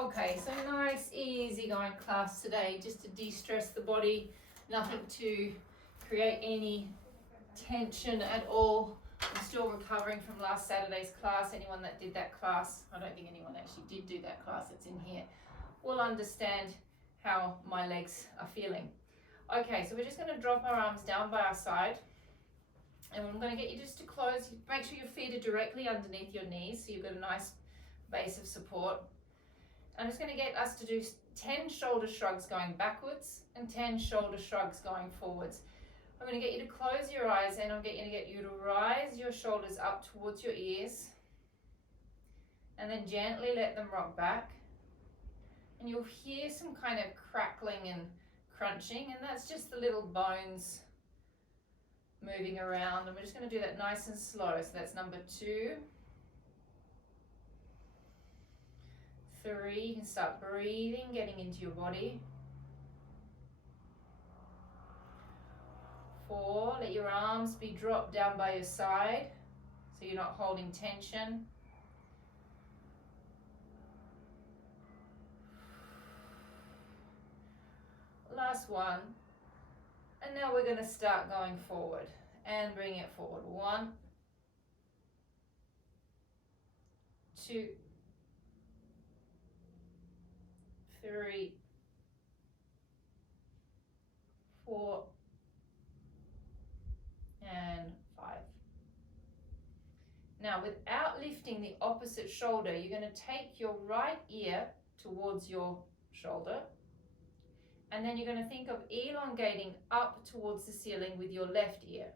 Okay, so nice, easy going class today, just to de-stress the body, nothing to create any tension at all. I'm still recovering from last Saturday's class. Anyone that did that class, I don't think anyone actually did do that class that's in here, will understand how my legs are feeling. Okay, so we're just going to drop our arms down by our side, and I'm going to get you just to close. Make sure your feet are directly underneath your knees so you've got a nice base of support. I'm just going to get us to do 10 shoulder shrugs going backwards and 10 shoulder shrugs going forwards. I'm going to get you to close your eyes, and I'm going to get you to rise your shoulders up towards your ears and then gently let them rock back. And you'll hear some kind of crackling and crunching, and that's just the little bones moving around. And we're just going to do that nice and slow. So that's number 2. 3, you can start breathing, getting into your body. 4, let your arms be dropped down by your side so you're not holding tension. 1. And now we're going to start going forward and bring it forward. 1, 2, 3, 4, and 5. Now, without lifting the opposite shoulder, you're going to take your right ear towards your shoulder, and then you're going to think of elongating up towards the ceiling with your left ear.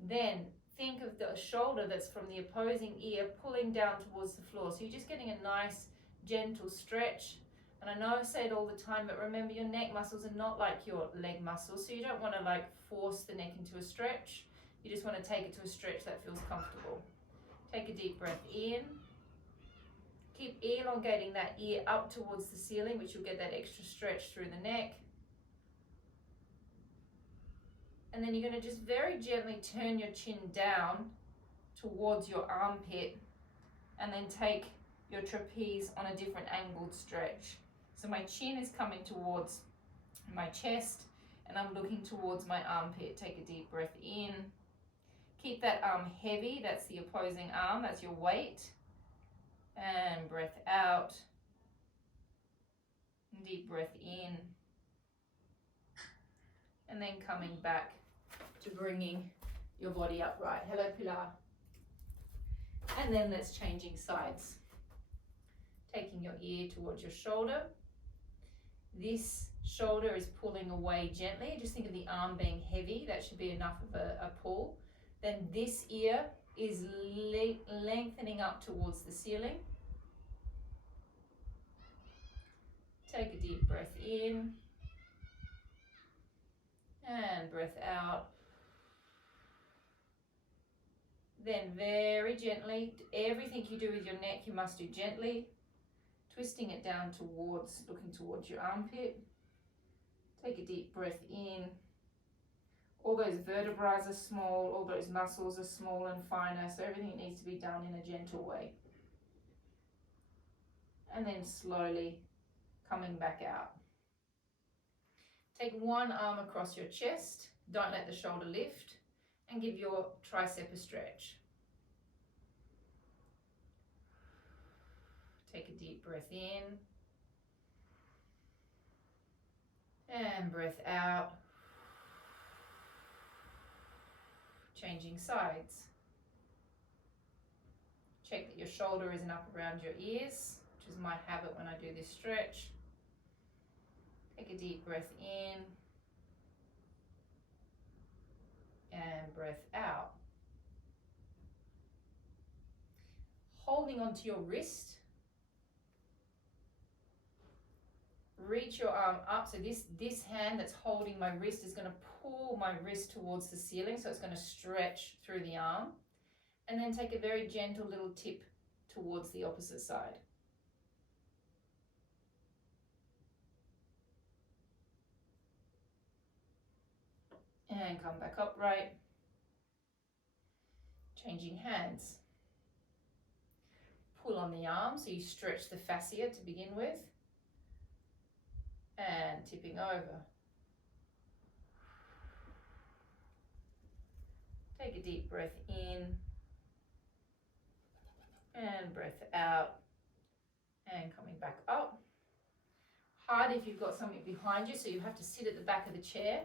Then think of the shoulder that's from the opposing ear pulling down towards the floor. So you're just getting a nice gentle stretch. And I know I say it all the time, but remember, your neck muscles are not like your leg muscles, so you don't want to like force the neck into a stretch. You just want to take it to a stretch that feels comfortable. Take a deep breath in. Keep elongating that ear up towards the ceiling, which you'll get that extra stretch through the neck. And then you're going to just very gently turn your chin down towards your armpit, and then take your trapeze on a different angled stretch. So my chin is coming towards my chest, and I'm looking towards my armpit. Take a deep breath in. Keep that arm heavy, that's the opposing arm, that's your weight. And breath out. Deep breath in. And then coming back to bringing your body upright. Hello, Pilar. And then that's changing sides. Taking your ear towards your shoulder. This shoulder is pulling away gently. Just think of the arm being heavy. That should be enough of a pull. Then this ear is lengthening up towards the ceiling. Take a deep breath in. And breath out. Then very gently, everything you do with your neck, you must do gently. Twisting it down towards, looking towards your armpit. Take a deep breath in. All those vertebrae are small, all those muscles are small and finer, so everything needs to be done in a gentle way. And then slowly coming back out. Take one arm across your chest, don't let the shoulder lift, and give your tricep a stretch. Take a deep breath in. And breath out. Changing sides. Check that your shoulder isn't up around your ears, which is my habit when I do this stretch. Take a deep breath in. And breath out. Holding onto your wrist. Reach your arm up. So this hand that's holding my wrist is going to pull my wrist towards the ceiling. So it's going to stretch through the arm. And then take a very gentle little tip towards the opposite side. And come back upright. Changing hands. pull on the arm, so you stretch the fascia to begin with, and tipping over. Take a deep breath in and breath out, and coming back up. Hard if you've got something behind you, so you have to sit at the back of the chair.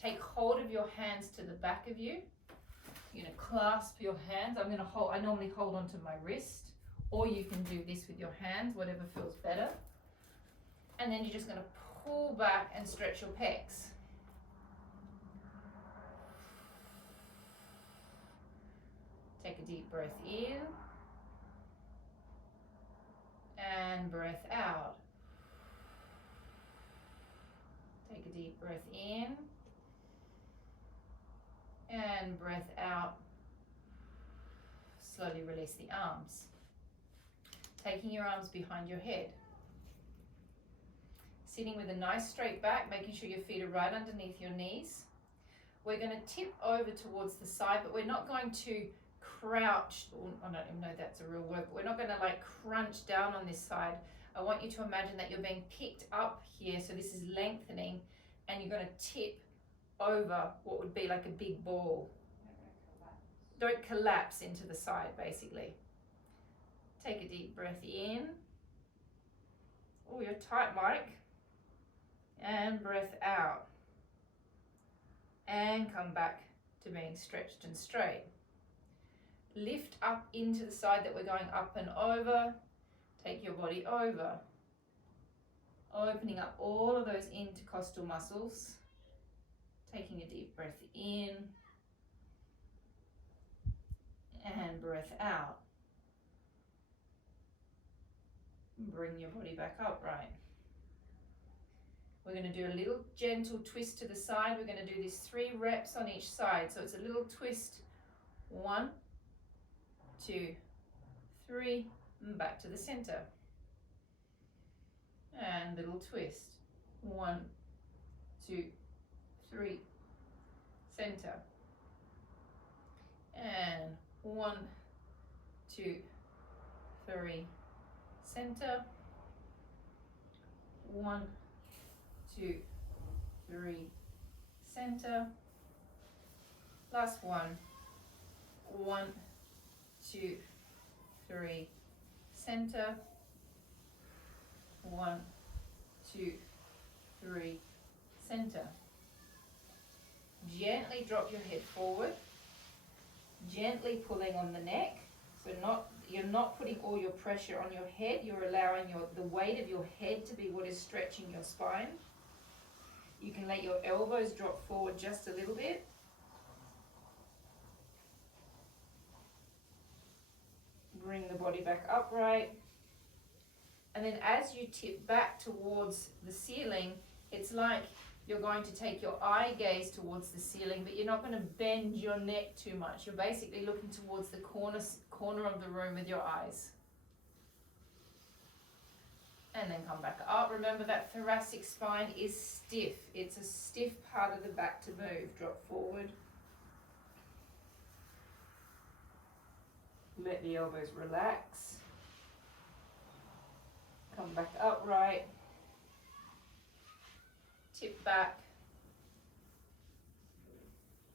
Take hold of your hands to the back of you. You're going to clasp your hands. I normally hold onto my wrist, or you can do this with your hands, whatever feels better. And then you're just going to pull back and stretch your pecs. Take a deep breath in and breath out. Take a deep breath in and breath out. Slowly release the arms. Taking your arms behind your head. Sitting with a nice straight back, making sure your feet are right underneath your knees. We're going to tip over towards the side, but we're not going to crouch. I don't even know if that's a real word, but we're not going to like crunch down on this side. I want you to imagine that you're being picked up here, so this is lengthening, and you're going to tip over what would be like a big ball. Don't collapse into the side, basically. Take a deep breath in. Oh, you're tight, Mike. And breath out. And come back to being stretched and straight. Lift up into the side that we're going up and over. Take your body over. Opening up all of those intercostal muscles. Taking a deep breath in. And breath out. Bring your body back upright. We're going to do a little gentle twist to the side. We're going to do this 3 reps on each side. So it's a little twist. 1, 2, 3, and back to the center. And little twist. 1, 2, 3, center. And 1, 2, 3, center. 1, 2, 3, center. Last one. 1, 2, 3, center. 1, 2, 3, center. Gently drop your head forward. Gently pulling on the neck. So you're not putting all your pressure on your head. You're allowing the weight of your head to be what is stretching your spine. You can let your elbows drop forward just a little bit. Bring the body back upright. And then as you tip back towards the ceiling, it's like you're going to take your eye gaze towards the ceiling, but you're not going to bend your neck too much. You're basically looking towards the corner of the room with your eyes. And then come back up. Remember that thoracic spine is stiff. It's a stiff part of the back to move. Drop forward. Let the elbows relax. Come back upright. Tip back.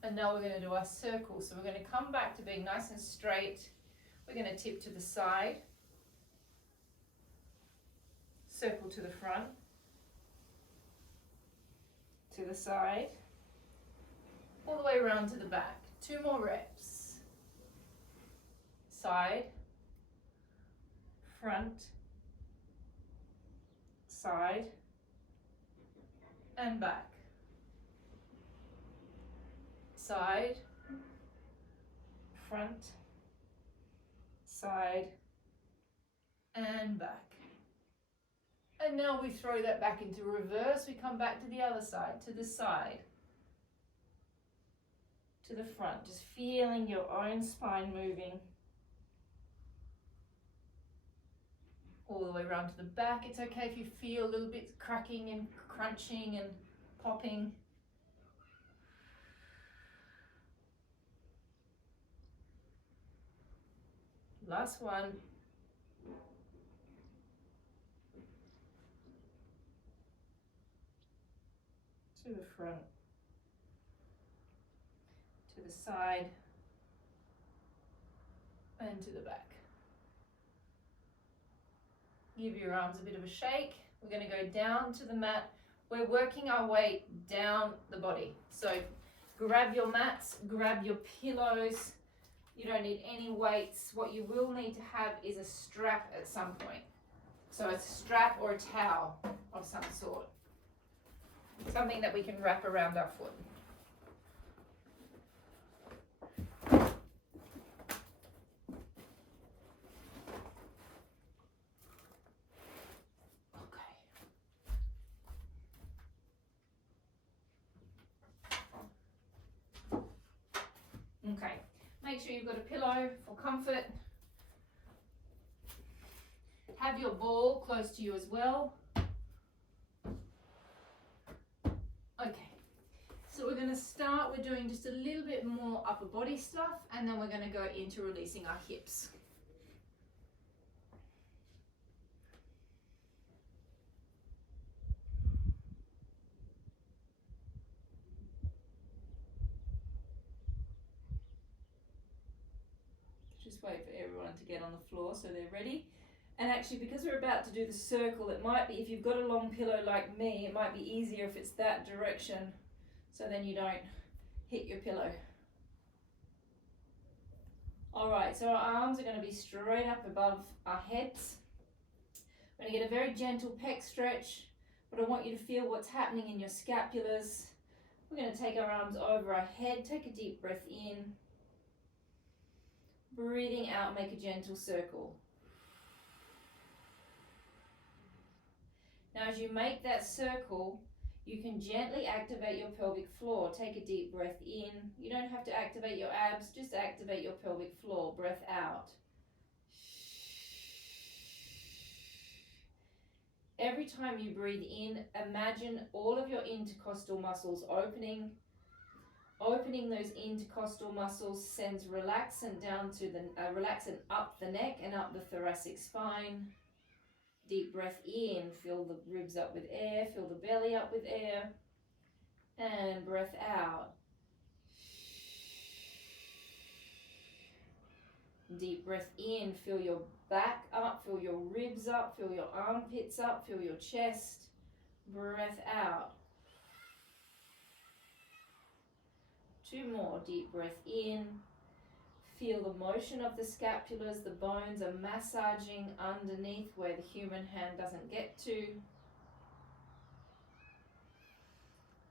And now we're going to do our circle. So we're going to come back to being nice and straight. We're going to tip to the side. Circle to the front. To the side. All the way around to the back. 2 more reps. Side. Front. Side. And back. Side, front, side, and back. And now we throw that back into reverse. We come back to the other side, to the side, to the front, just feeling your own spine moving. All the way around to the back. It's okay if you feel a little bit cracking and crunching and popping. Last one. To the front, to the side, and to the back. Give your arms a bit of a shake. We're going to go down to the mat. We're working our way down the body. So grab your mats, grab your pillows. You don't need any weights. What you will need to have is a strap at some point. So a strap or a towel of some sort. Something that we can wrap around our foot. Okay, make sure you've got a pillow for comfort. Have your ball close to you as well. Okay, so we're going to start, we're doing just a little bit more upper body stuff, and then we're going to go into releasing our hips. Just wait for everyone to get on the floor so they're ready. And actually, because we're about to do the circle, it might be, if you've got a long pillow like me, it might be easier if it's that direction, so then you don't hit your pillow. All right, so our arms are going to be straight up above our heads. We're going to get a very gentle pec stretch, but I want you to feel what's happening in your scapulars. We're going to take our arms over our head, take a deep breath in. Breathing out, make a gentle circle. Now as you make that circle, you can gently activate your pelvic floor. Take a deep breath in. You don't have to activate your abs, just activate your pelvic floor. Breath out. Every time you breathe in, imagine all of your intercostal muscles opening. Opening those intercostal muscles sends relaxant down to the relaxant up the neck and up the thoracic spine. Deep breath in, fill the ribs up with air, fill the belly up with air, and breath out. Deep breath in, fill your back up, fill your ribs up, fill your armpits up, fill your chest. Breath out. 2 more, deep breath in. Feel the motion of the scapulars, the bones are massaging underneath where the human hand doesn't get to.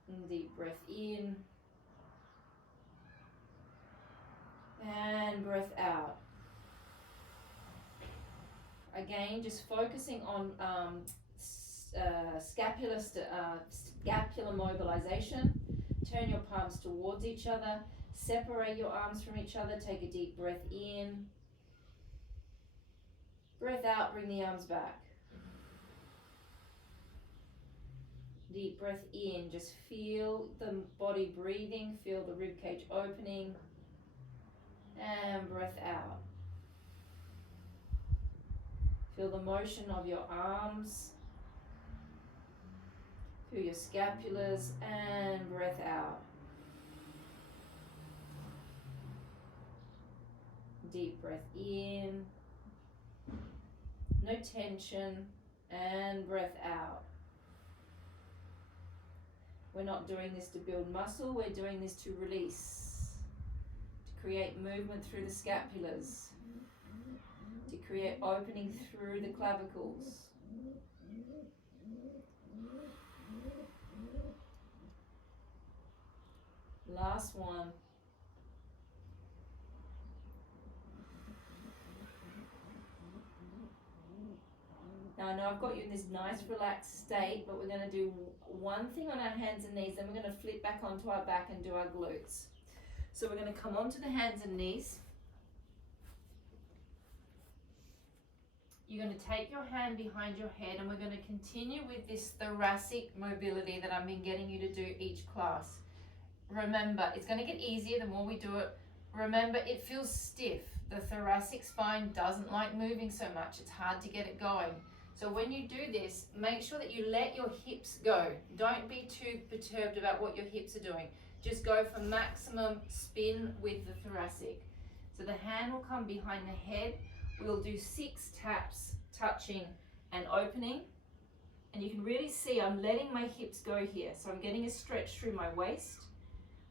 And deep breath in. And breath out. Again, just focusing on scapular mobilization. Turn your palms towards each other. Separate your arms from each other. Take a deep breath in. Breath out, bring the arms back. Deep breath in. Just feel the body breathing. Feel the rib cage opening. And breath out. Feel the motion of your arms. Feel your scapulars and breath out. Deep breath in. No tension and breath out. We're not doing this to build muscle, we're doing this to release. To create movement through the scapulars. To create opening through the clavicles. Last one. Now I know I've got you in this nice relaxed state, but we're going to do one thing on our hands and knees, then we're going to flip back onto our back and do our glutes. So we're going to come onto the hands and knees. You're going to take your hand behind your head and we're going to continue with this thoracic mobility that I've been getting you to do each class. Remember, it's going to get easier the more we do it. Remember, it feels stiff. The thoracic spine doesn't like moving so much. It's hard to get it going. So when you do this, make sure that you let your hips go. Don't be too perturbed about what your hips are doing. Just go for maximum spin with the thoracic. So the hand will come behind the head. We'll do 6 taps, touching and opening. And you can really see I'm letting my hips go here. So I'm getting a stretch through my waist.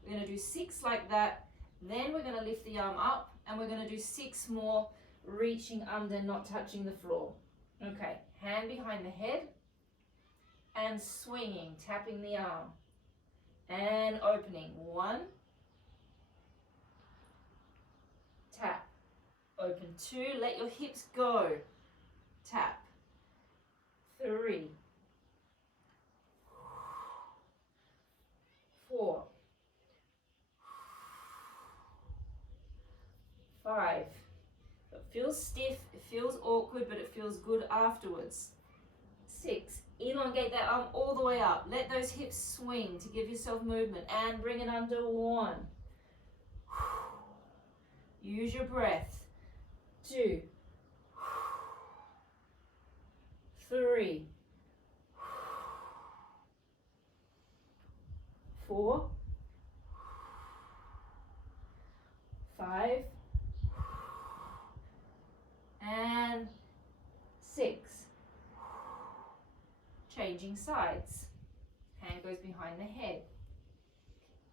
We're going to do 6 like that. Then we're going to lift the arm up and we're going to do 6 more, reaching under, not touching the floor. Okay, hand behind the head and swinging, tapping the arm and opening. 1, tap, open. 2, let your hips go, tap. 3, 4, 5. It feels stiff, it feels awkward, but it feels good afterwards. 6, elongate that arm all the way up. Let those hips swing to give yourself movement and bring it under. 1. Use your breath. 2, 3, 4, 5, and 6. Changing sides. Hand goes behind the head.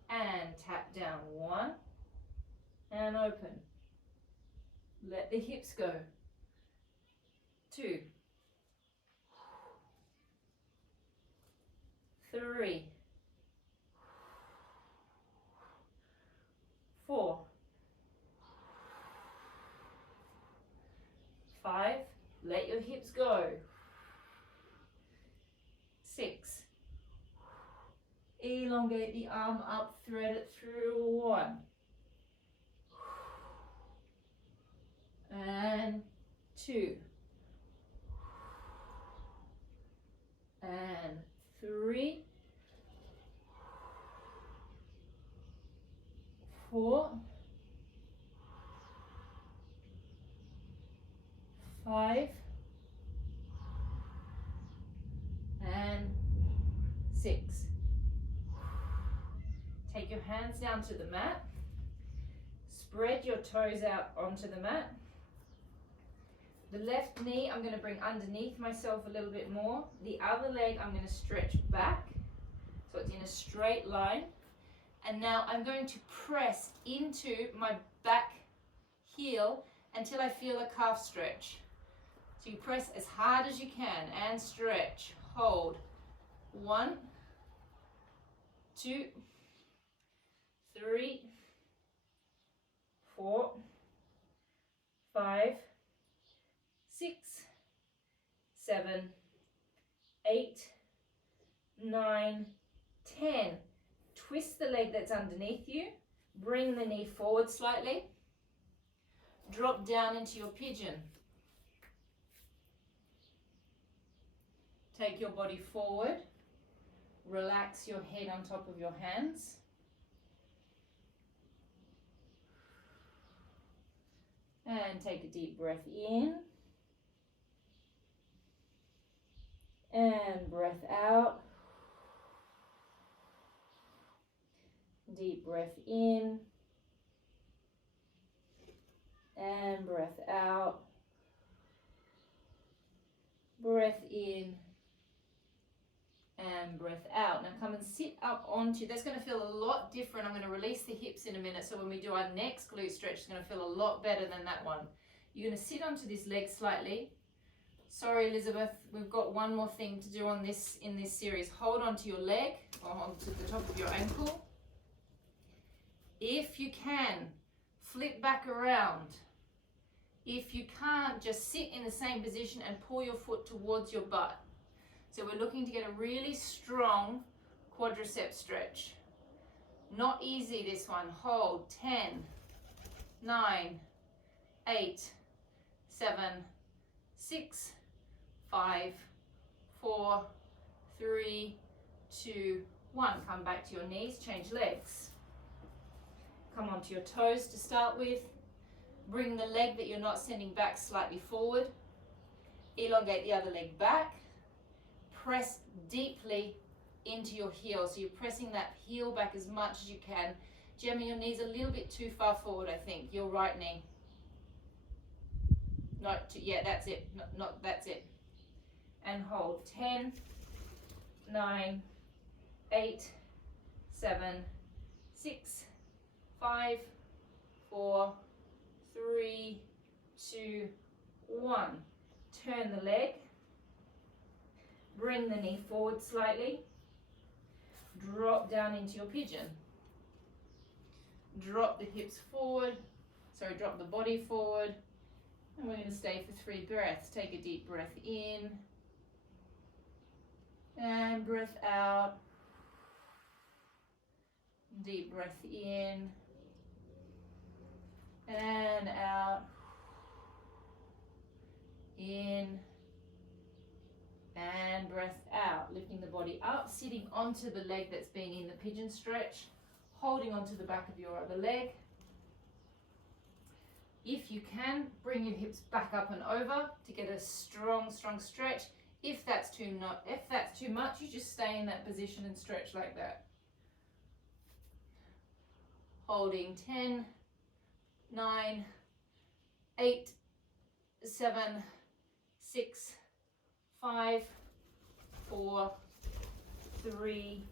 And tap down. 1, and open. Let the hips go. 2, 3, 4, 5, let your hips go. 6, elongate the arm up, thread it through. 1, and 2, and 3, 4, 5, and 6. Take your hands down to the mat. Spread your toes out onto the mat. The left knee I'm going to bring underneath myself a little bit more. The other leg I'm going to stretch back so it's in a straight line. And now I'm going to press into my back heel until I feel a calf stretch. So you press as hard as you can and stretch. Hold. 1, 2, 3, 4, 5, 6, 7, 8, 9, 10. Twist the leg that's underneath you. Bring the knee forward slightly. Drop down into your pigeon. Take your body forward. Relax your head on top of your hands. And take a deep breath in. And breath out. Deep breath in. And breath out. Breath in. And breath out. Now come and sit up onto, that's going to feel a lot different. I'm going to release the hips in a minute, so when we do our next glute stretch, it's going to feel a lot better than that one. You're going to sit onto this leg slightly. Sorry, Elizabeth, we've got one more thing to do on this in this series. Hold onto your leg or onto the top of your ankle. If you can, flip back around. If you can't, just sit in the same position and pull your foot towards your butt. So we're looking to get a really strong quadricep stretch. Not easy, this one. Hold. 10, 9, 8, 7, 6, 5, 4, 3, 2, 1. Come back to your knees, change legs. Come onto your toes to start with. Bring the leg that you're not sending back slightly forward. Elongate the other leg back. Press deeply into your heel. So you're pressing that heel back as much as you can. Gemma, your knee's a little bit too far forward, I think. Your right knee. Not too, yeah, that's it. That's it. And hold. 10, 9, 8, 7, 6, 5, 4, 3, 2, 1. Turn the leg. Bring the knee forward slightly. Drop down into your pigeon. Drop the hips forward. Sorry, drop the body forward. And we're going to stay for 3 breaths. Take a deep breath in. And breath out. Deep breath in. And out. In. And breath out. Lifting the body up, sitting onto the leg that's been in the pigeon stretch. Holding onto the back of your other leg. If you can, bring your hips back up and over to get a strong stretch. If that's too much, you just stay in that position and stretch like that. Holding 10, 9, 8, 7, 6, 5, 4, 3,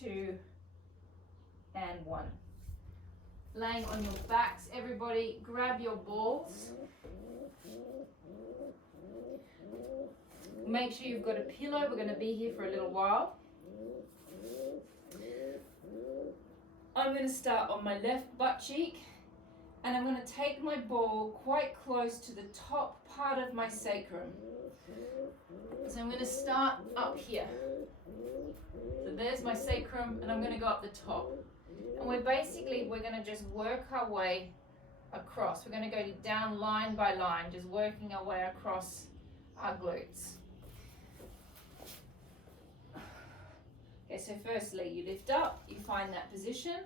2, and 1. Laying on your backs, everybody, grab your balls. Make sure you've got a pillow. We're going to be here for a little while. I'm going to start on my left butt cheek, and I'm going to take my ball quite close to the top part of my sacrum. So I'm going to start up here. So there's my sacrum, and I'm going to go up the top. And we're going to just work our way across. We're going to go down line by line, just working our way across our glutes. Okay, so firstly, you lift up, you find that position.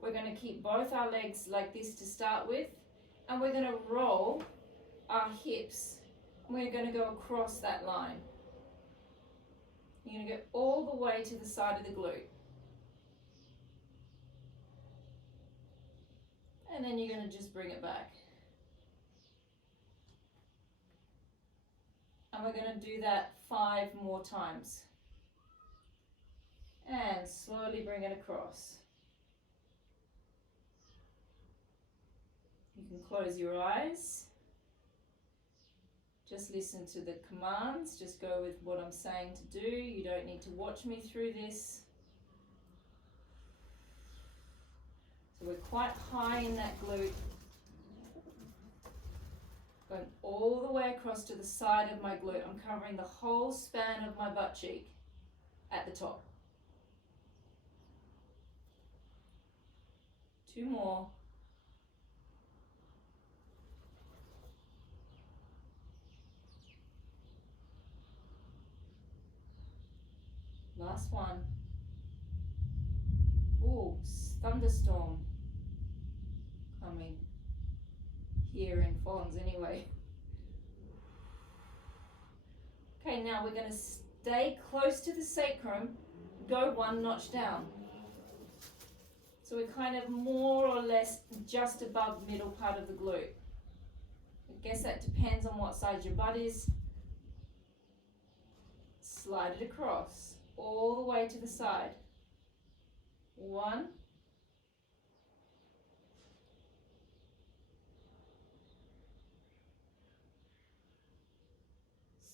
We're going to keep both our legs like this to start with, and we're going to roll our hips. We're going to go across that line. You're going to go all the way to the side of the glute. And then you're going to just bring it back. And we're going to do that 5 more times. And slowly bring it across. You can close your eyes. Just listen to the commands. Just go with what I'm saying to do. You don't need to watch me through this. So we're quite high in that glute. Going all the way across to the side of my glute. I'm covering the whole span of my butt cheek at the top. 2 more. Last one. Ooh, thunderstorm coming here in Fawns anyway. Okay, now we're going to stay close to the sacrum, go 1 notch down. So we're kind of more or less just above the middle part of the glute. I guess that depends on what size your butt is. Slide it across. All the way to the side. 1.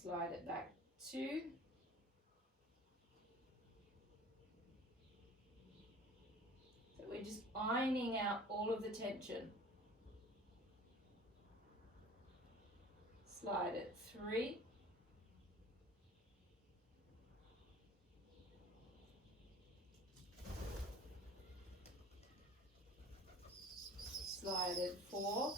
Slide it back. 2. So we're just ironing out all of the tension. Slide it. 3. Slide it. 4.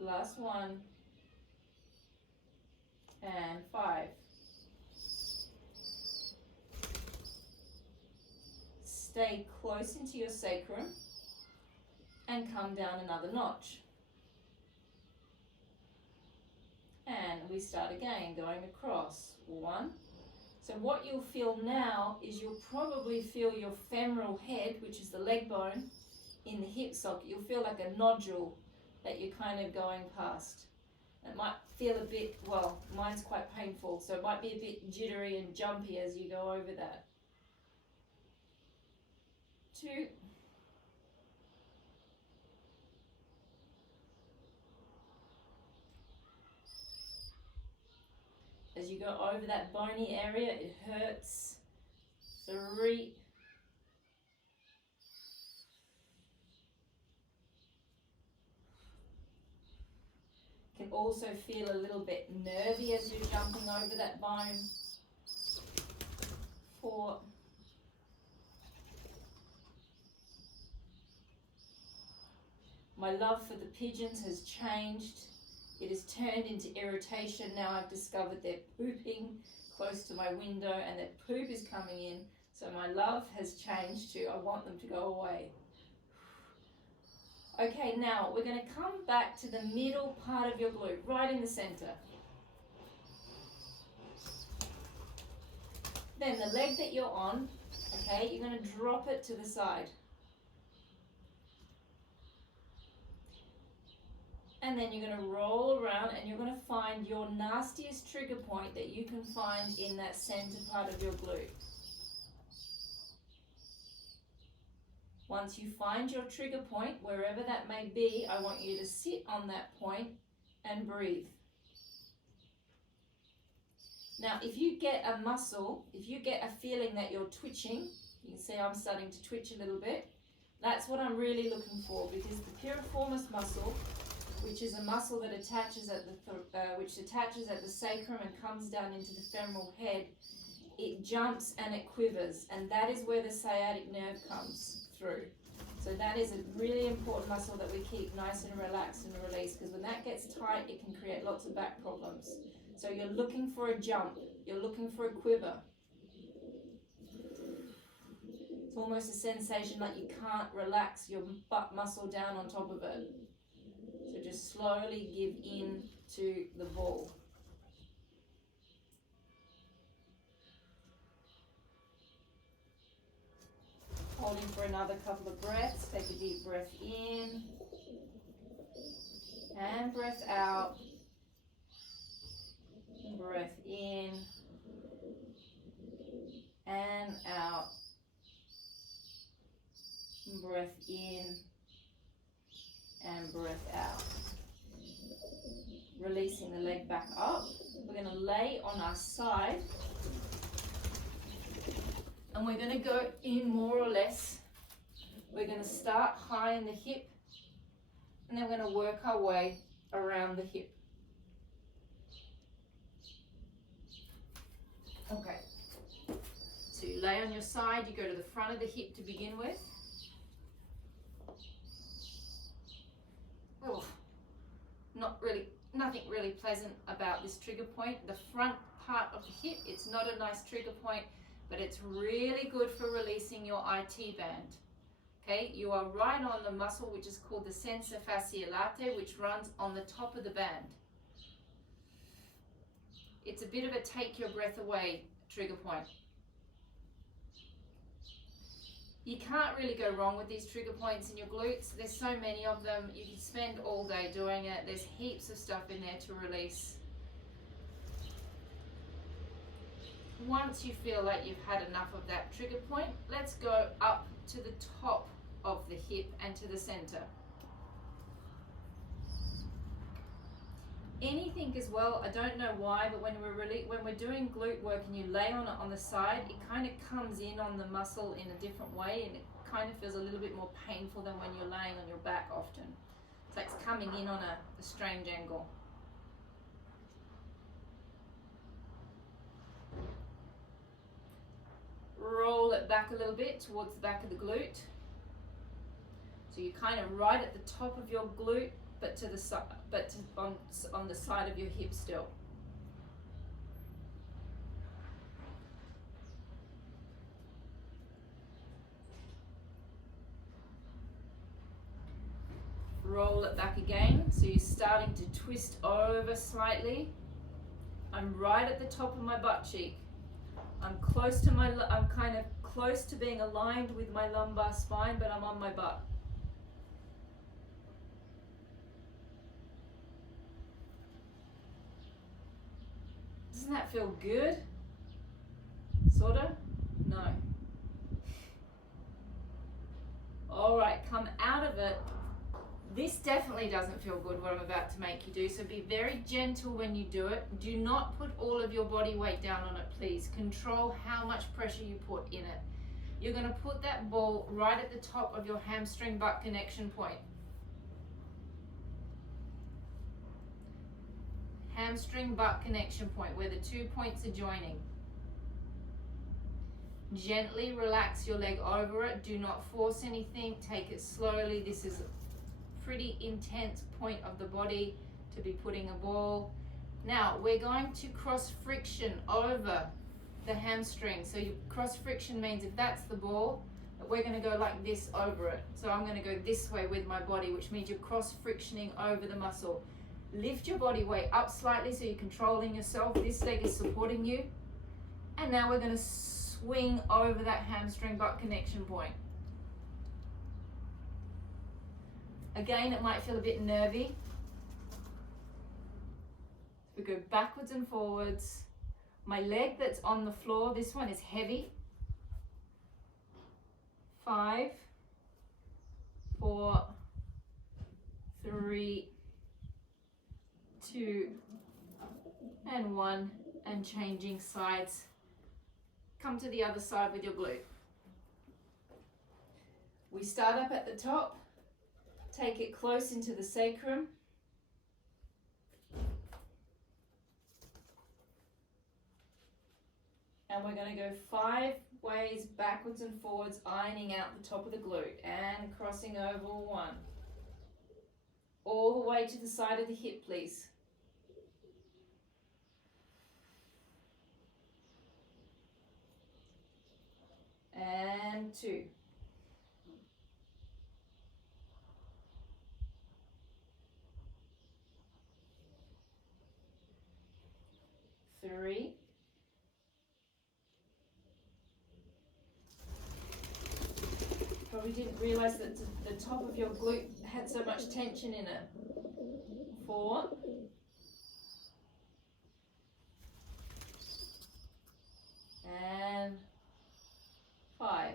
Last one. and 5. Stay close into your sacrum and come down another notch. And we start again, going across. 1. So what you'll feel now is you'll probably feel your femoral head, which is the leg bone, in the hip socket. You'll feel like a nodule that you're kind of going past. It might feel a bit, well, mine's quite painful, so it might be a bit jittery and jumpy as you go over that. 2. As you go over that bony area, it hurts. 3. Can also feel a little bit nervy as you're jumping over that bone. 4. My love for the pigeons has changed. It has turned into irritation. Now I've discovered they're pooping close to my window and their poop is coming in. So my love has changed to I want them to go away. Okay, now we're going to come back to the middle part of your glute, right in the center. Then the leg that you're on, okay, you're going to drop it to the side. And then you're going to roll around and you're going to find your nastiest trigger point that you can find in that center part of your glute. Once you find your trigger point, wherever that may be, I want you to sit on that point and breathe. Now, if you get a muscle, if you get a feeling that you're twitching, you can see I'm starting to twitch a little bit, that's what I'm really looking for, because the piriformis muscle, which is a muscle that attaches at the sacrum and comes down into the femoral head, it jumps and it quivers, and that is where the sciatic nerve comes through. So that is a really important muscle that we keep nice and relaxed and released, because when that gets tight, it can create lots of back problems. So you're looking for a jump, you're looking for a quiver. It's almost a sensation like you can't relax your butt muscle down on top of it. So just slowly give in to the ball. Holding for another couple of breaths. Take a deep breath in and breath out. Breath in and out. Breath in and breath out. Releasing the leg back up. We're going to lay on our side and we're going to go in more or less. We're going to start high in the hip and then we're going to work our way around the hip. Okay, so you lay on your side, you go to the front of the hip to begin with. Oh, nothing really pleasant about this trigger point. The front part of the hip, it's not a nice trigger point, but it's really good for releasing your IT band. Okay, you are right on the muscle which is called the sensor fasciae latae, which runs on the top of the band. It's a bit of a take your breath away trigger point. You can't really go wrong with these trigger points in your glutes. There's so many of them. You can spend all day doing it. There's heaps of stuff in there to release. Once you feel like you've had enough of that trigger point, let's go up to the top of the hip and to the center. Anything as well, I don't know why, but when we're doing glute work and you lay on it on the side, it kind of comes in on the muscle in a different way, and it kind of feels a little bit more painful than when you're laying on your back often. It's like it's coming in on a strange angle. Roll it back a little bit towards the back of the glute. So you're kind of right at the top of your glute, but to the side, on the side of your hip still. roll it back again. So you're starting to twist over slightly. I'm right at the top of my butt cheek. I'm kind of close to being aligned with my lumbar spine, but I'm on my butt. Doesn't that feel good? Sorta? No. All right, come out of it. This definitely doesn't feel good, what I'm about to make you do, so be very gentle when you do it. Do not put all of your body weight down on it, please. Control how much pressure you put in it. You're going to put that ball right at the top of your hamstring butt connection point. Hamstring butt connection point, where the 2 points are joining. Gently relax your leg over it. Do not force anything. Take it slowly. This is a pretty intense point of the body to be putting a ball. Now we're going to cross friction over the hamstring. So cross friction means if that's the ball, we're going to go like this over it. So I'm going to go this way with my body, which means you're cross frictioning over the muscle. Lift your body weight up slightly so you're controlling yourself. This leg is supporting you. And now we're going to swing over that hamstring butt connection point. Again, it might feel a bit nervy. We go backwards and forwards. My leg that's on the floor, this one is heavy. 5, 4, 3, 2, and 1, and changing sides. Come to the other side with your glute. We start up at the top, take it close into the sacrum. And we're going to go 5 ways backwards and forwards, ironing out the top of the glute and crossing over 1. All the way to the side of the hip, please. And 2. Three. Probably didn't realize that the top of your glute had so much tension in it. 4. And 5.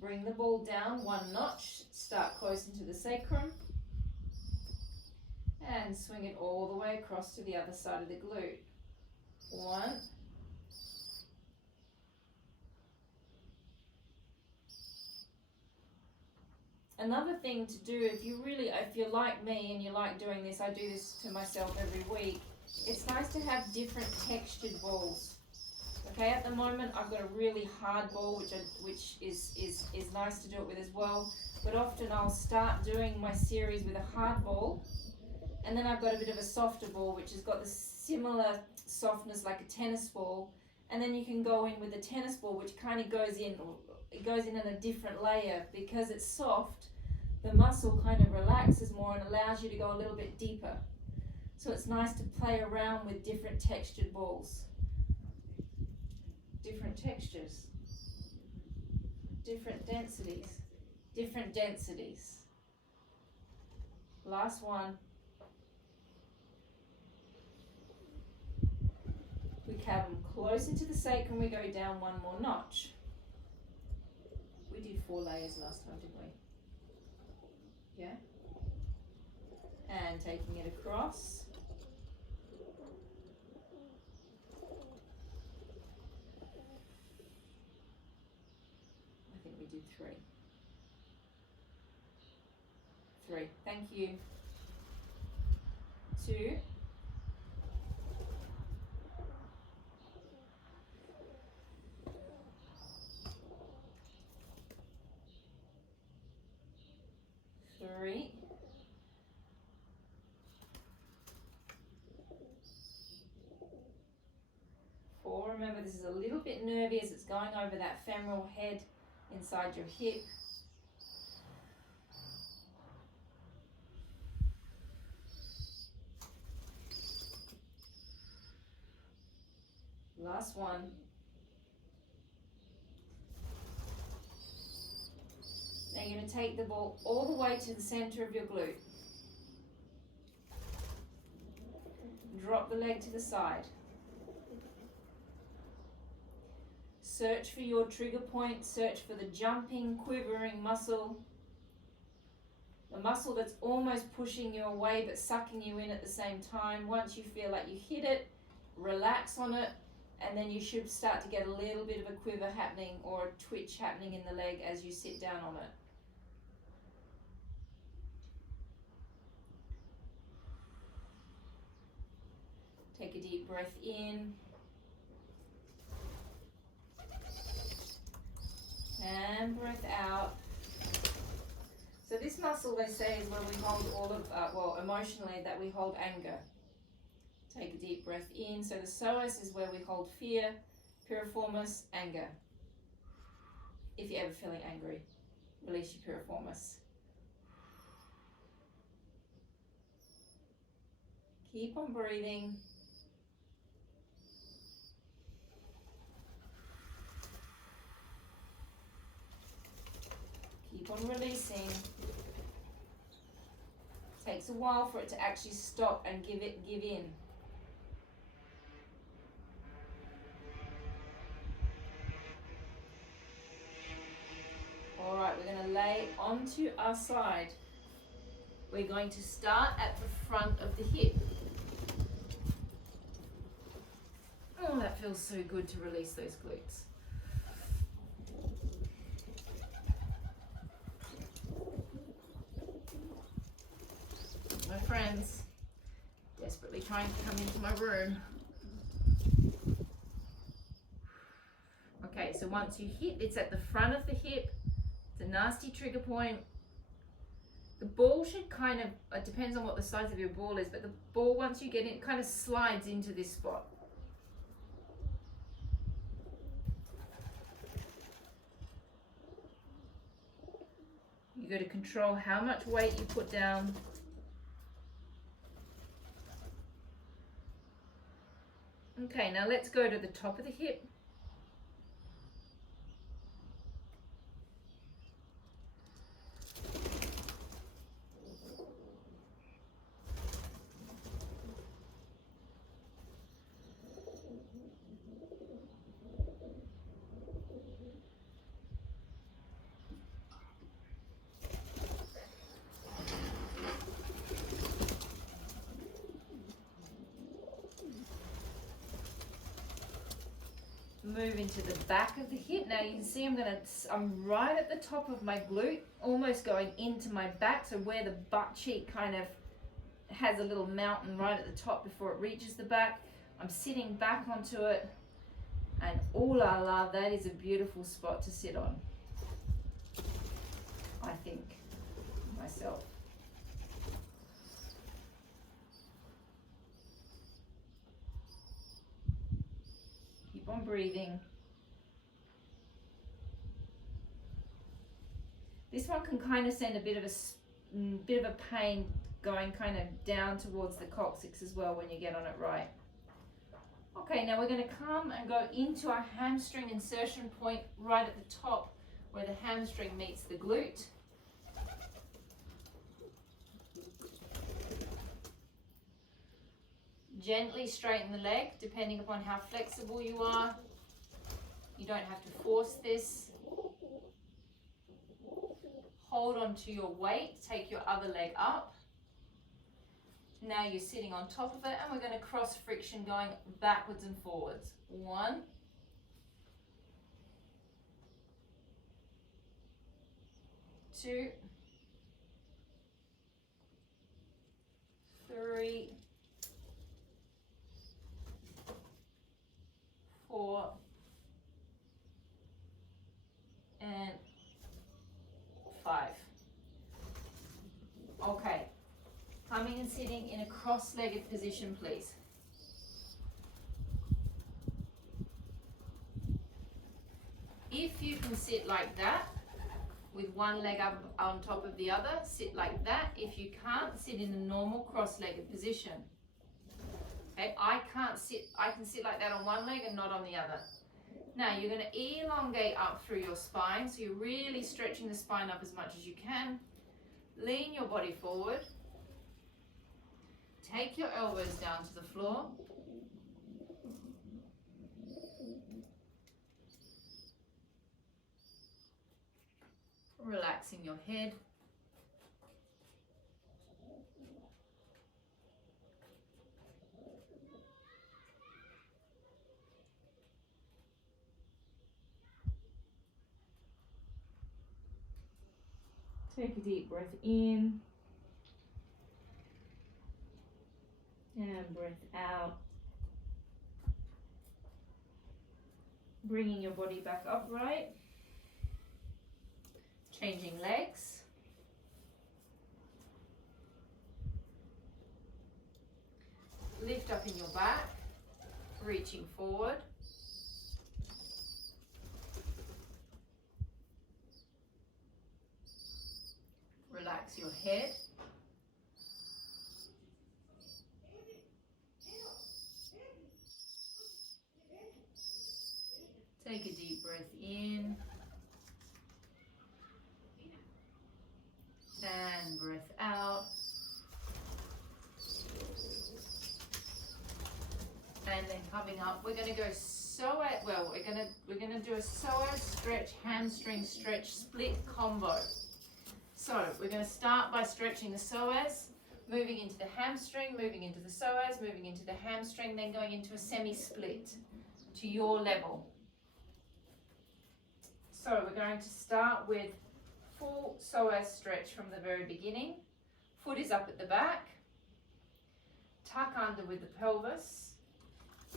Bring the ball down 1 notch, start close into the sacrum, and swing it all the way across to the other side of the glute. 1. Another thing to do, if you're like me and you like doing this, I do this to myself every week, it's nice to have different textured balls. Okay, at the moment I've got a really hard ball, which is nice to do it with as well, but often I'll start doing my series with a hard ball, and then I've got a bit of a softer ball, which has got the similar softness like a tennis ball, and then you can go in with a tennis ball, which kind of goes in a different layer. Because it's soft, the muscle kind of relaxes more and allows you to go a little bit deeper. So it's nice to play around with different textured balls. Different textures. Different densities. Last one. We have them closer to the sacrum, we go down 1 more notch. We did 4 layers last time, didn't we? Yeah? And taking it across. I think we did 3. 3, thank you. 2. 3. 4. Remember, this is a little bit nervy as it's going over that femoral head inside your hip. Last one. Now you're going to take the ball all the way to the center of your glute. Drop the leg to the side. Search for your trigger point, search for the jumping, quivering muscle. The muscle that's almost pushing you away but sucking you in at the same time. Once you feel like you hit it, relax on it, and then you should start to get a little bit of a quiver happening or a twitch happening in the leg as you sit down on it. Take a deep breath in. And breath out. So this muscle, they say, is where we hold all of, emotionally, that we hold anger. Take a deep breath in. So the psoas is where we hold fear, piriformis, anger. If you're ever feeling angry, release your piriformis. Keep on breathing. Keep on releasing. Takes a while for it to actually stop and give in. All right, we're going to lay onto our side. We're going to start at the front of the hip. Oh, that feels so good to release those glutes. My friends desperately trying to come into my room. Okay, so once you hit, it's at the front of the hip. It's a nasty trigger point. The ball should kind of, it depends on what the size of your ball is, but the ball, once you get in, it kind of slides into this spot. You got to control how much weight you put down. Okay, now let's go to the top of the hip. Move into the back of the hip. Now you can see I'm right at the top of my glute, almost going into my back, so where the butt cheek kind of has a little mountain right at the top before it reaches the back. I'm sitting back onto it, and ooh la la, that is a beautiful spot to sit on, I think, myself. Keep on breathing. This one can kind of send a bit of a pain going kind of down towards the coccyx as well when you get on it right. Okay, now we're going to come and go into our hamstring insertion point right at the top where the hamstring meets the glute. Gently straighten the leg depending upon how flexible you are. You don't have to force this. Hold on to your weight, take your other leg up. Now you're sitting on top of it, and we're going to cross friction going backwards and forwards. 1, 2, 3, 4, and 5. Okay, coming and sitting in a cross-legged position, please. If you can sit like that, with one leg up on top of the other, sit like that. If you can't, sit in a normal cross-legged position. Okay, I can sit like that on one leg and not on the other. Now you're going to elongate up through your spine, so you're really stretching the spine up as much as you can. Lean your body forward. Take your elbows down to the floor. Relaxing your head. Take a deep breath in and breath out. Bringing your body back upright. Changing legs. Lift up in your back, reaching forward. Relax your head. Take a deep breath in. And breath out. And then coming up, we're going to go Psoas. Well, we're going to do a Psoas stretch, hamstring stretch, split combo. So we're going to start by stretching the psoas, moving into the hamstring, moving into the psoas, moving into the hamstring, then going into a semi-split to your level. So we're going to start with full psoas stretch from the very beginning. Foot is up at the back. Tuck under with the pelvis.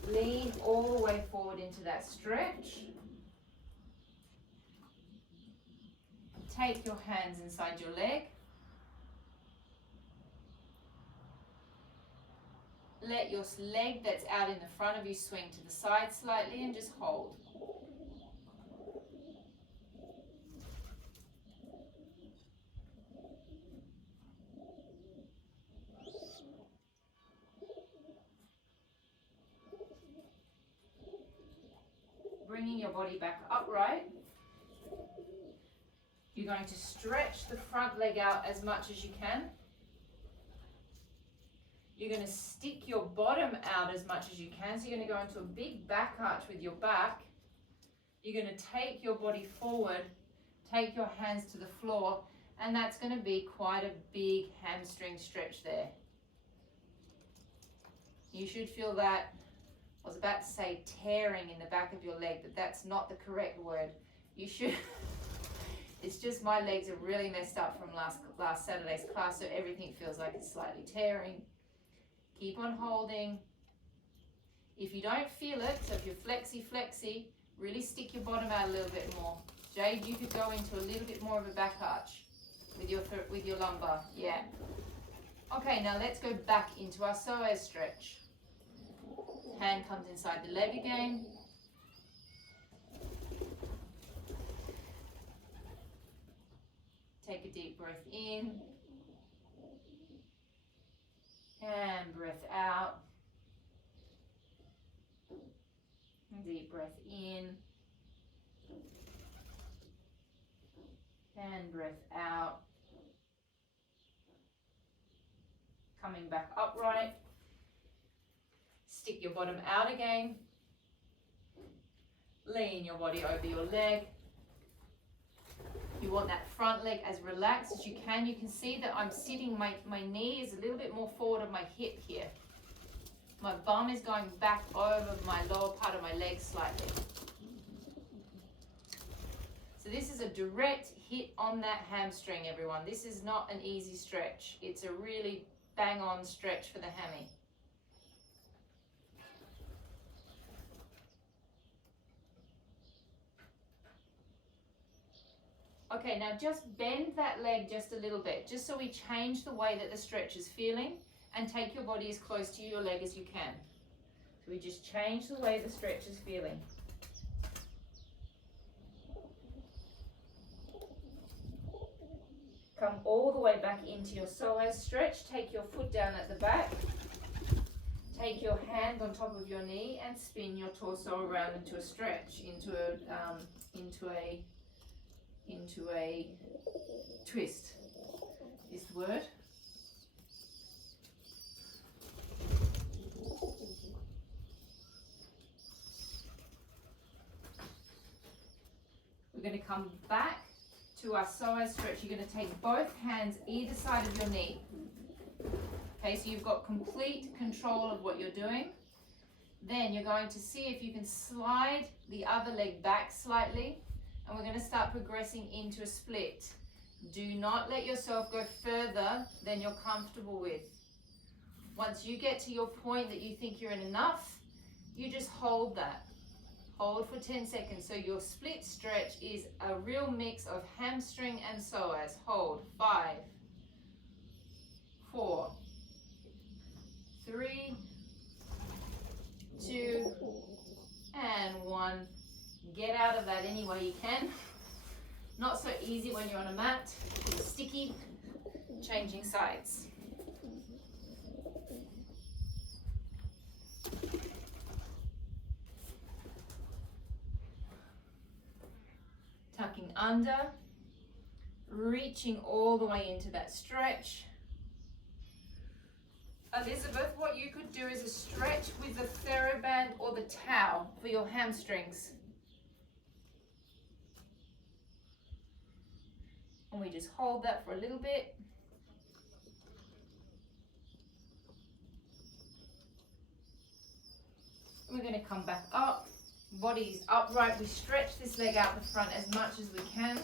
Lean all the way forward into that stretch. Take your hands inside your leg. Let your leg that's out in the front of you swing to the side slightly and just hold. Bringing your body back upright. You're going to stretch the front leg out as much as you can. You're going to stick your bottom out as much as you can. So you're going to go into a big back arch with your back. You're going to take your body forward, take your hands to the floor, and that's going to be quite a big hamstring stretch there. You should feel that, I was about to say tearing in the back of your leg, but that's not the correct word. You should... It's just my legs are really messed up from last Saturday's class, so everything feels like it's slightly tearing. Keep on holding. If you don't feel it, so if you're flexy, really stick your bottom out a little bit more. Jade, you could go into a little bit more of a back arch with your lumbar. Yeah. Okay, now let's go back into our psoas stretch. Hand comes inside the leg again. Take a deep breath in and breath out. Deep breath in and breath out. Coming back upright. Stick your bottom out again. Lean your body over your leg. You want that front leg as relaxed as you can. You can see that I'm sitting, my knee is a little bit more forward of my hip here. My bum is going back over my lower part of my leg slightly. So this is a direct hit on that hamstring, everyone. This is not an easy stretch. It's a really bang on stretch for the hammy. Okay, now just bend that leg just a little bit, just so we change the way that the stretch is feeling, and take your body as close to your leg as you can. So we just change the way the stretch is feeling. Come all the way back into your psoas stretch. Take your foot down at the back. Take your hand on top of your knee and spin your torso around into a stretch, into a twist is the word. We're going to come back to our psoas stretch. You're going to take both hands either side of your knee. Okay, so you've got complete control of what you're doing. Then you're going to see if you can slide the other leg back slightly, and we're going to start progressing into a split. Do not let yourself go further than you're comfortable with. Once you get to your point that you think you're in enough, you just hold that. Hold for 10 seconds. So your split stretch is a real mix of hamstring and psoas. Hold. 5, 4, 3, 2, and 1. Get out of that any way you can. Not so easy when you're on a mat. It's sticky. Changing sides. Tucking under, reaching all the way into that stretch. Elizabeth, what you could do is a stretch with the TheraBand or the towel for your hamstrings. And we just hold that for a little bit. And we're going to come back up. Body's upright. We stretch this leg out the front as much as we can.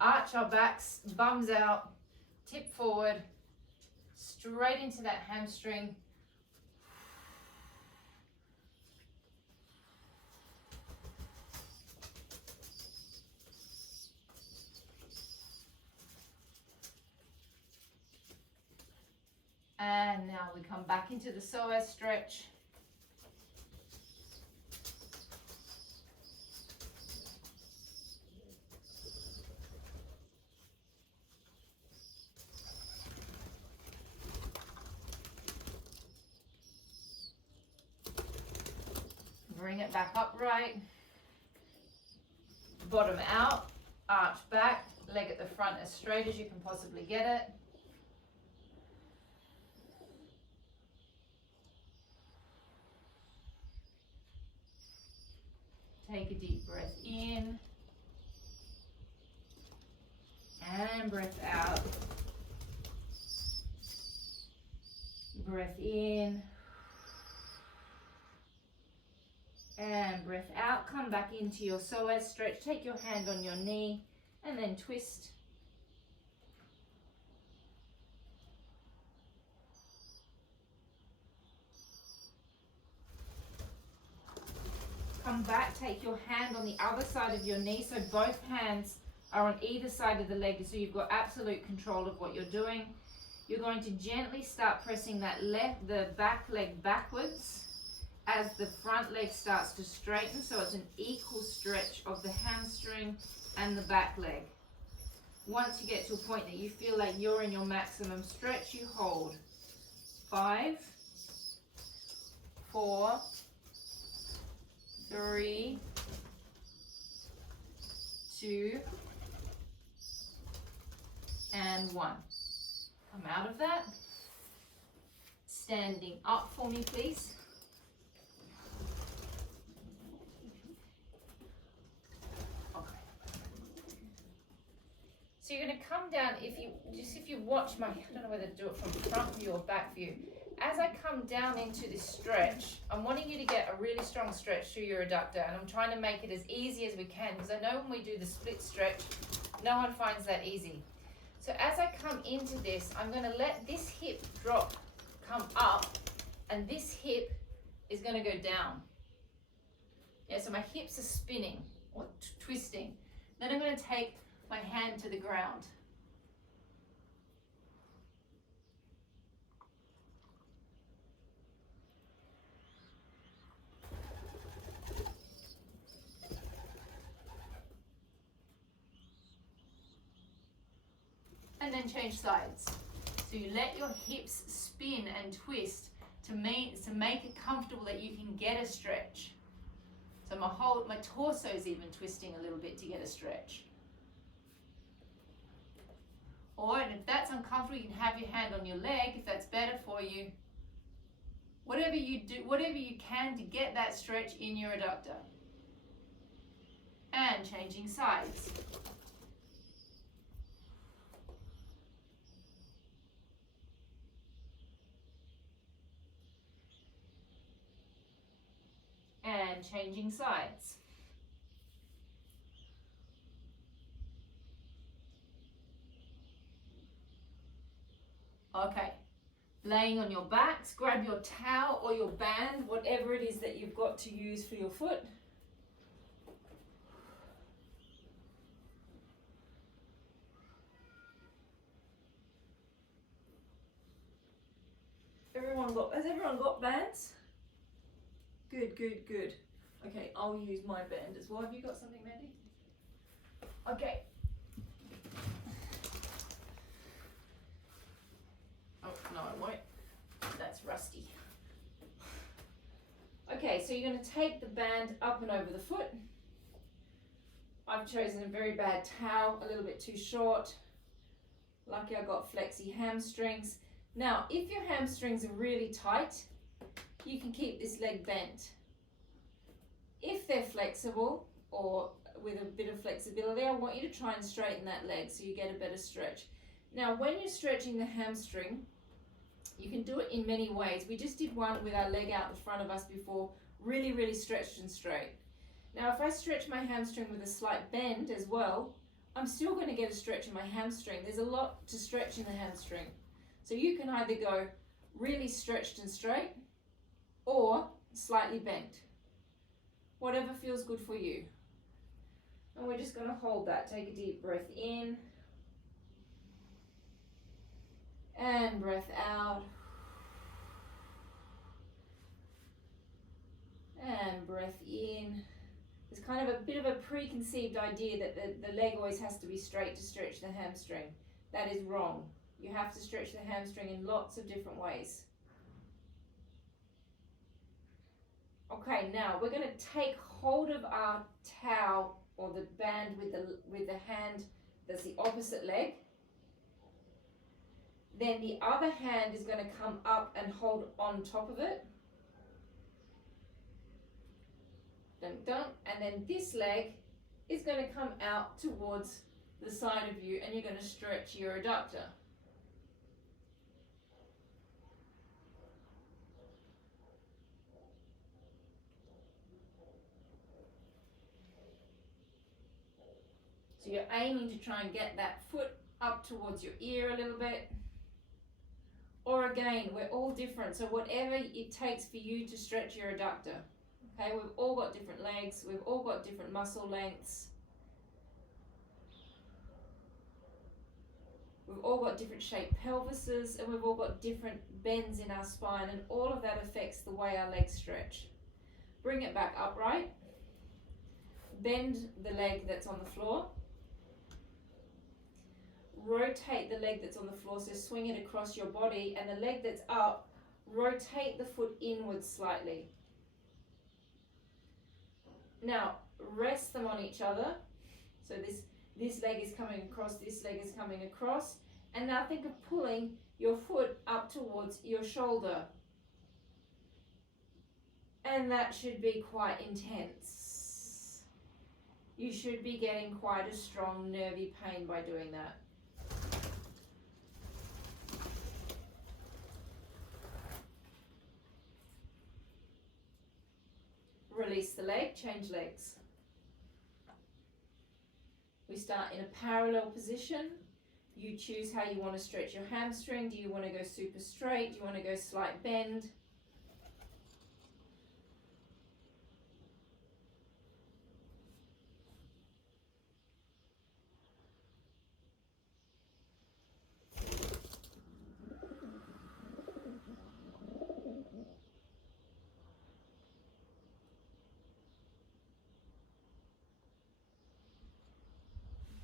Arch our backs, bums out, tip forward, straight into that hamstring. And now we come back into the psoas stretch. Bring it back upright. Bottom out, arch back, leg at the front as straight as you can possibly get it. Take a deep breath in and breath out. Breath in and breath out. Come back into your psoas stretch. Take your hand on your knee and then twist. Come back, take your hand on the other side of your knee, so both hands are on either side of the leg, so you've got absolute control of what you're doing. You're going to gently start pressing the back leg backwards as the front leg starts to straighten, so it's an equal stretch of the hamstring and the back leg. Once you get to a point that you feel like you're in your maximum stretch, you hold. 5, 4, 3, 2, and 1. Come out of that. Standing up for me, please. Okay. So you're going to come down. If you watch my, I don't know whether to do it from front view or back view. As I come down into this stretch, I'm wanting you to get a really strong stretch through your adductor, and I'm trying to make it as easy as we can, because I know when we do the split stretch, no one finds that easy. So as I come into this, I'm going to let this hip come up, and this hip is going to go down. Yeah, so my hips are spinning or twisting. Then I'm going to take my hand to the ground. then change sides. So you let your hips spin and twist to make it comfortable that you can get a stretch. So my torso is even twisting a little bit to get a stretch. Or, and if that's uncomfortable, you can have your hand on your leg if that's better for you. Whatever you do, whatever you can to get that stretch in your adductor. And changing sides. And changing sides. Okay, laying on your backs, grab your towel or your band, whatever it is that you've got to use for your foot. Has everyone got bands? Good, good, good. Okay, I'll use my band as well. Have you got something, Mandy? Okay. Oh, no, I won't. That's rusty. Okay, so you're going to take the band up and over the foot. I've chosen a very bad towel, a little bit too short. Lucky I got flexi hamstrings. Now, if your hamstrings are really tight, you can keep this leg bent. If they're flexible or with a bit of flexibility, I want you to try and straighten that leg so you get a better stretch. Now, when you're stretching the hamstring, you can do it in many ways. We just did one with our leg out in front of us before, really, really stretched and straight. Now, if I stretch my hamstring with a slight bend as well, I'm still going to get a stretch in my hamstring. There's a lot to stretch in the hamstring. So you can either go really stretched and straight or slightly bent. Whatever feels good for you. And we're just going to hold that. Take a deep breath in. And breath out. And breath in. There's kind of a bit of a preconceived idea that the leg always has to be straight to stretch the hamstring. That is wrong. You have to stretch the hamstring in lots of different ways. Okay, now we're going to take hold of our towel or the band with the hand that's the opposite leg. Then the other hand is going to come up and hold on top of it. Dun, dun. And then this leg is going to come out towards the side of you and you're going to stretch your adductor. So you're aiming to try and get that foot up towards your ear a little bit. Or again, we're all different, so whatever it takes for you to stretch your adductor. Okay, we've all got different legs, we've all got different muscle lengths. We've all got different shaped pelvises, and we've all got different bends in our spine, and all of that affects the way our legs stretch. Bring it back upright. Bend the leg that's on the floor. Rotate the leg that's on the floor, so swing it across your body, and the leg that's up, rotate the foot inwards slightly. Now, rest them on each other. So this leg is coming across, this leg is coming across, and now think of pulling your foot up towards your shoulder. And that should be quite intense. You should be getting quite a strong nervy pain by doing that. Release the leg, change legs. We start in a parallel position. You choose how you want to stretch your hamstring. Do you want to go super straight? Do you want to go slight bend?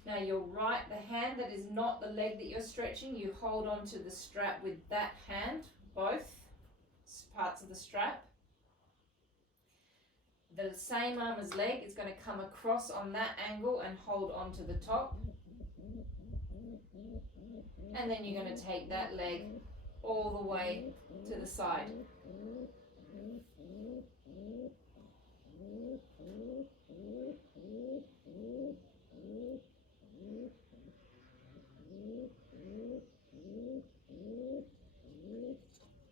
Now your right, the hand that is not the leg that you're stretching, you hold on to the strap with that hand, both parts of the strap. The same arm as leg is going to come across on that angle and hold on to the top. And then you're going to take that leg all the way to the side.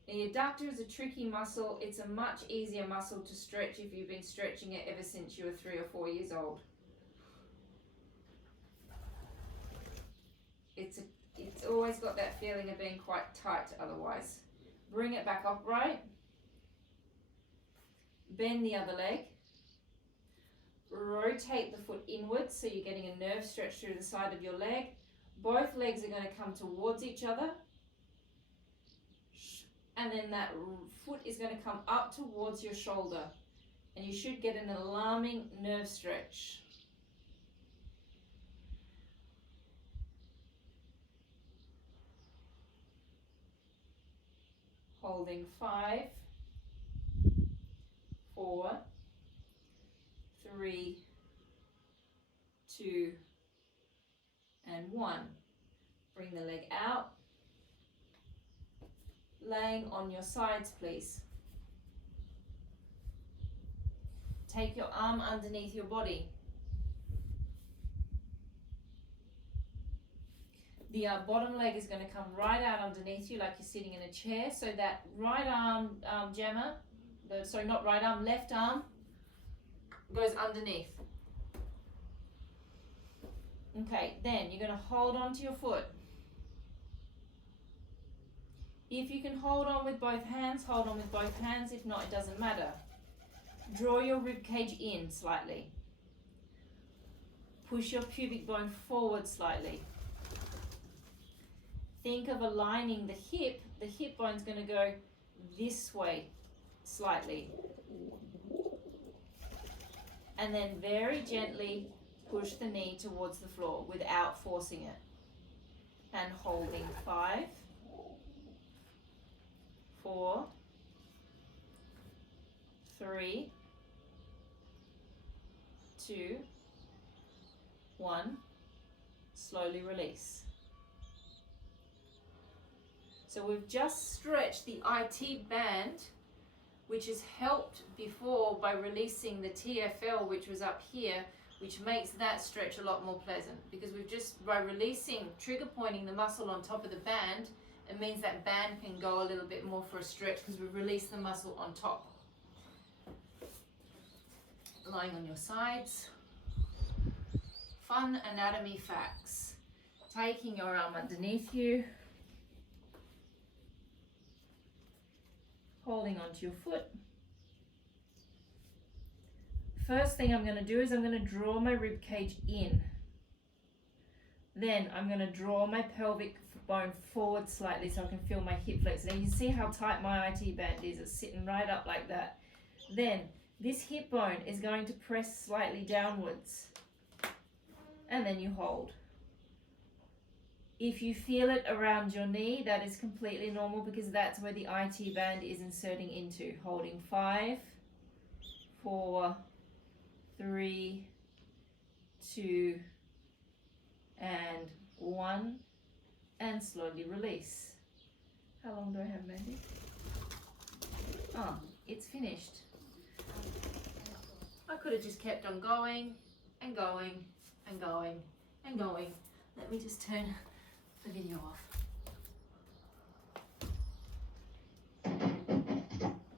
The adductor is a tricky muscle. It's a much easier muscle to stretch if you've been stretching it ever since you were 3 or 4 years old. It's always got that feeling of being quite tight otherwise. Bring it back upright. Bend the other leg. Rotate the foot inwards so you're getting a nerve stretch through the side of your leg. Both legs are going to come towards each other. And then that foot is going to come up towards your shoulder. And you should get an alarming nerve stretch. Holding 5, 4, 3, 2, and 1. Bring the leg out. Laying on your sides, please. Take your arm underneath your body. The bottom leg is going to come right out underneath you like you're sitting in a chair. So that right arm jammer, sorry, not right arm, left arm goes underneath. Okay, then you're going to hold on to your foot. If you can hold on with both hands, hold on with both hands. If not, it doesn't matter. Draw your rib cage in slightly. Push your pubic bone forward slightly. Think of aligning the hip. The hip bone's going to go this way slightly. And then very gently push the knee towards the floor without forcing it. And holding 5, 4, 3, 2, 1. Slowly release. So we've just stretched the IT band, which is helped before by releasing the TFL, which was up here, which makes that stretch a lot more pleasant, because we've just, by releasing, trigger pointing the muscle on top of the band, it means that band can go a little bit more for a stretch because we've released the muscle on top. Lying on your sides. Fun anatomy facts. Taking your arm underneath you. Holding onto your foot. First thing I'm going to do is I'm going to draw my rib cage in. Then I'm going to draw my pelvic bone forward slightly so I can feel my hip flex. Now you see how tight my IT band is. It's sitting right up like that. Then this hip bone is going to press slightly downwards. And then you hold. If you feel it around your knee, that is completely normal because that's where the IT band is inserting into. Holding 5, 4, 3, 2, and 1, and slowly release. How long do I have, Mandy? Oh, it's finished. I could have just kept on going and going and going and going. Let me just turn the video off.